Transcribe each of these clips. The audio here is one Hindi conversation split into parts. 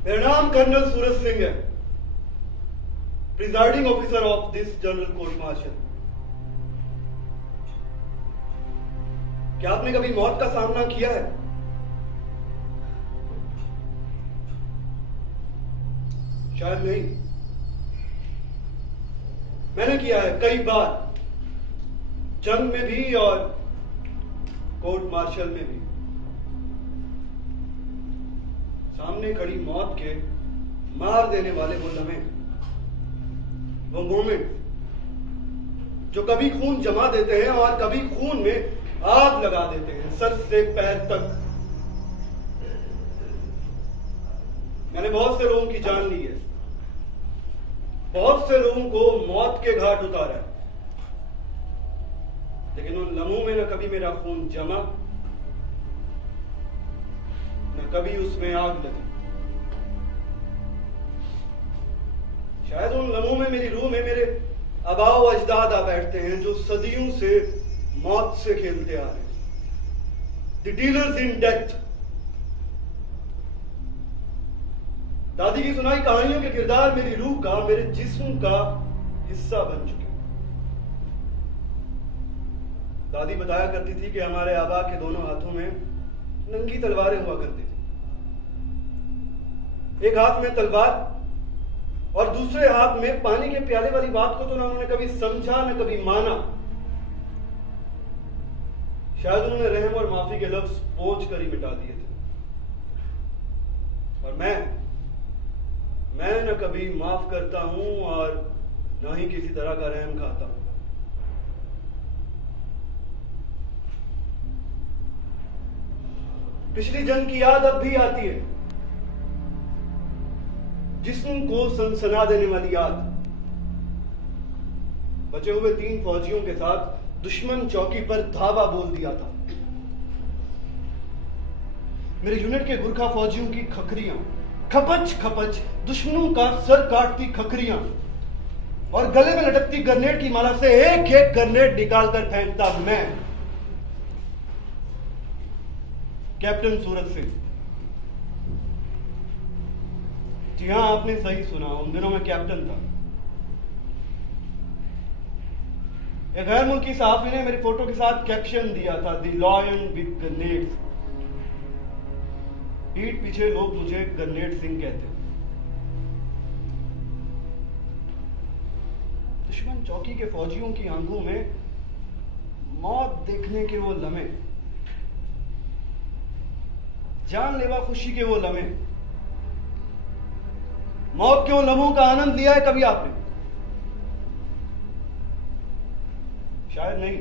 मेरा नाम कर्नल सूरज सिंह है, presiding officer of this general court martial. क्या आपने कभी मौत का सामना किया है? शायद नहीं। मैंने किया है कई बार, जंग में भी और कोर्ट मार्शल में भी। सामने खड़ी मौत के मार देने वाले वो लम्हे, वो मोमेंट जो कभी खून जमा देते हैं और कभी खून में आग लगा देते हैं, सर से पैर तक। मैंने बहुत से लोगों की जान ली है, बहुत से लोगों को मौत के घाट उतारा है, लेकिन उन लम्हों में न कभी मेरा खून जमा, न कभी उसमें आग लगी। शायद उन लम्हों में मेरी रूह में मेरे आबाओ अजदाद आ बैठते हैं, जो सदियों से मौत से खेलते आ रहे हैं। The dealers in death. दादी की सुनाई कहानियों के किरदार मेरी रूह का, मेरे जिस्म का हिस्सा बन चुके। दादी बताया करती थी कि हमारे आबा के दोनों हाथों में नंगी तलवारें हुआ करती थी। एक हाथ में तलवार और दूसरे हाथ में पानी के प्याले वाली बात को तो ना उन्होंने कभी समझा, न कभी माना। शायद उन्होंने रहम और माफी के लफ्ज पोंछ कर ही मिटा दिए थे। और मैं न कभी माफ करता हूं और न ही किसी तरह का रहम खाता हूं। पिछली जंग की याद अब भी आती है, जिस्म को सनसना देने वाली याद। बचे हुए 3 फौजियों के साथ दुश्मन चौकी पर धावा बोल दिया था। मेरे यूनिट के गुरखा फौजियों की खखरियां खपच खपच दुश्मनों का सर काटती खखरियां, और गले में लटकती ग्रेनेड की माला से एक एक ग्रेनेड निकालकर फेंकता मैं, कैप्टन सूरज सिंह। जी हां, आपने सही सुना, उन दिनों में कैप्टन था। एक गैर मुल्की सहाफी ने मेरी फोटो के साथ कैप्शन दिया था, द लॉयन विद ग्रेनेड्स। पीठ पीछे लोग मुझे ग्रेनेड सिंह कहते हैं। दुश्मन चौकी के फौजियों की आंखों में मौत देखने के वो लम्हे, जानलेवा खुशी के वो लम्हे, मौत के उन लम्हों का आनंद लिया है कभी आपने? शायद नहीं।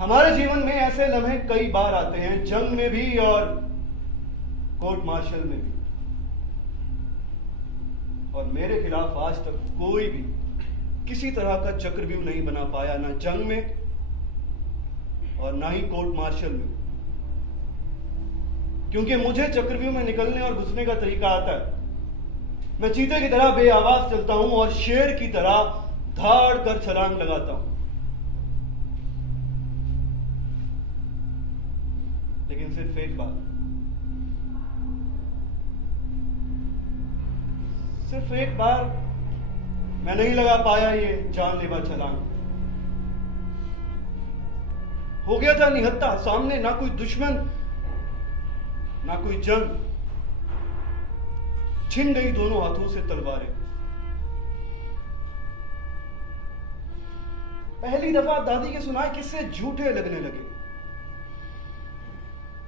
हमारे जीवन में ऐसे लम्हे कई बार आते हैं, जंग में भी और कोर्ट मार्शल में भी। और मेरे खिलाफ आज तक कोई भी किसी तरह का चक्रव्यूह नहीं बना पाया, ना जंग में और ना ही कोर्ट मार्शल में। क्योंकि मुझे चक्रव्यूह में निकलने और घुसने का तरीका आता है। मैं चीते की तरह बेआवाज चलता हूं और शेर की तरह धाड़ कर छलांग लगाता हूं। लेकिन सिर्फ एक बार, सिर्फ एक बार मैं नहीं लगा पाया ये जानलेवा छलांग। हो गया था निहत्था, सामने ना कोई दुश्मन ना कोई जंग। छिन गई दोनों हाथों से तलवारें। पहली दफा दादी के सुनाए किस्से झूठे लगने लगे।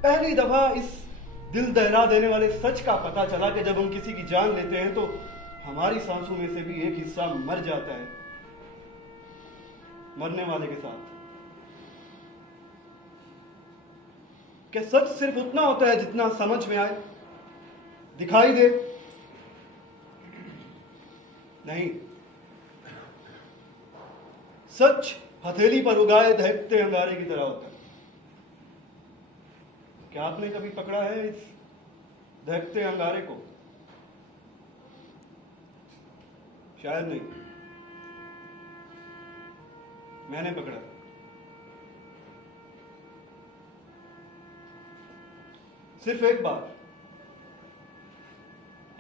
पहली दफा इस दिल दहला देने वाले सच का पता चला कि जब हम किसी की जान लेते हैं तो हमारी सांसों में से भी एक हिस्सा मर जाता है, मरने वाले के साथ। क्या सच सिर्फ उतना होता है जितना समझ में आए, दिखाई दे? नहीं, सच हथेली पर उगाए दहकते अंगारे की तरह होता है। क्या आपने कभी पकड़ा है इस दहकते अंगारे को? शायद नहीं। मैंने पकड़ा। सिर्फ एक बार,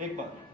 एक बार